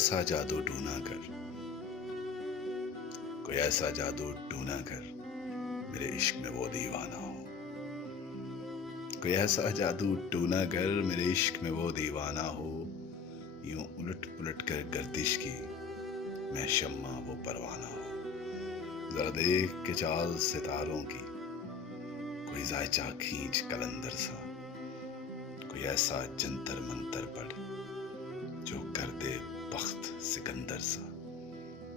ऐसा जादू टूना कर, कोई ऐसा जादू टूना कर, मेरे इश्क में वो दीवाना हो। कोई ऐसा जादू टूना कर, मेरे इश्क में वो दीवाना हो। यूं उलट पुलट कर गर्दिश की, मैं शम्मा वो परवाना हो। जरा देख के चाल सितारों की, कोई जायचा खींच कलंदर सा। कोई ऐसा जंतर मंतर पढ़, जो कर दे बख्त सिकंदर सा।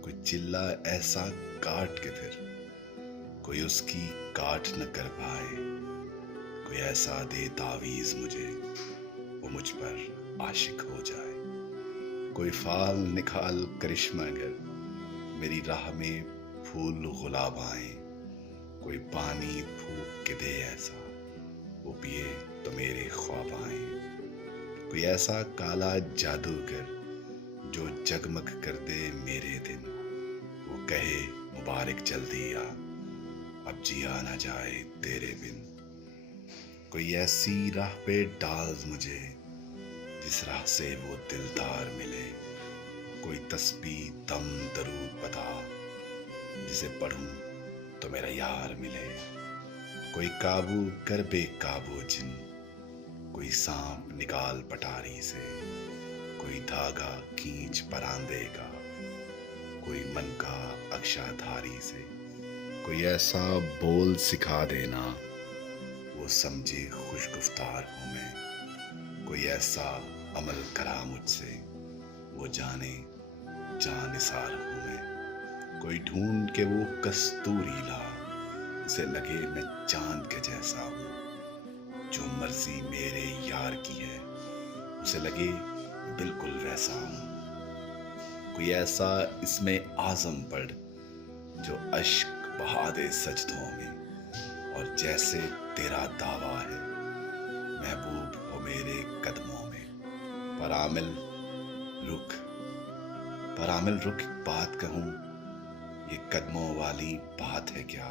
कोई चिल्ला ऐसा काट के फिर, कोई उसकी काट न कर पाए। कोई ऐसा दे तावीज मुझे, वो मुझ पर आशिक हो जाए। कोई फाल निकाल करिश्मा गर, मेरी राह में फूल गुलाब आए। कोई पानी फूक के दे ऐसा, वो पिए तो मेरे ख्वाब आए। कोई ऐसा काला जादूगर, जो जगमग कर दे मेरे दिन। वो कहे मुबारक जल्दी आ, अब जिया ना जाए तेरे बिन। कोई ऐसी राह पे डाल मुझे, जिस राह से वो दिलदार मिले। कोई तस्बीह दम दरूद बता, जिसे पढ़ूं तो मेरा यार मिले। कोई काबू कर बेकाबू जिन, कोई सांप निकाल पटारी से। कोई धागा खींच परांदे का, कोई मन का अक्षाधारी से। कोई ऐसा बोल सिखा देना, वो समझे खुश गुफ्तार हूँ मैं। कोई ऐसा अमल करा मुझसे, वो जाने जानिसार हूँ मैं। कोई ढूंढ के वो कस्तूरी ला, उसे लगे मैं चांद के जैसा हूँ। जो मर्जी मेरे यार की है, उसे लगे बिल्कुल वैसा हूँ। कोई ऐसा इसमें आजम पढ़, जो अश्क बहा दे सजदों में। और जैसे तेरा दावा है, महबूब हो मेरे कदमों में। पर आमिल रुक बात कहूँ, ये कदमों वाली बात है क्या।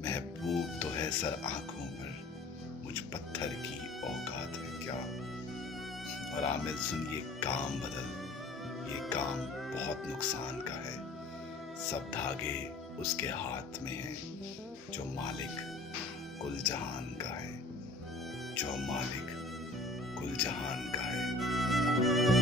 महबूब तो है सर आंखों पर, मुझ पत्थर की औकात है क्या। और आमिल सुन ये काम बदल, ये काम बहुत नुकसान का है। सब धागे उसके हाथ में हैं, जो मालिक कुल जहान का है। जो मालिक कुल जहान का है।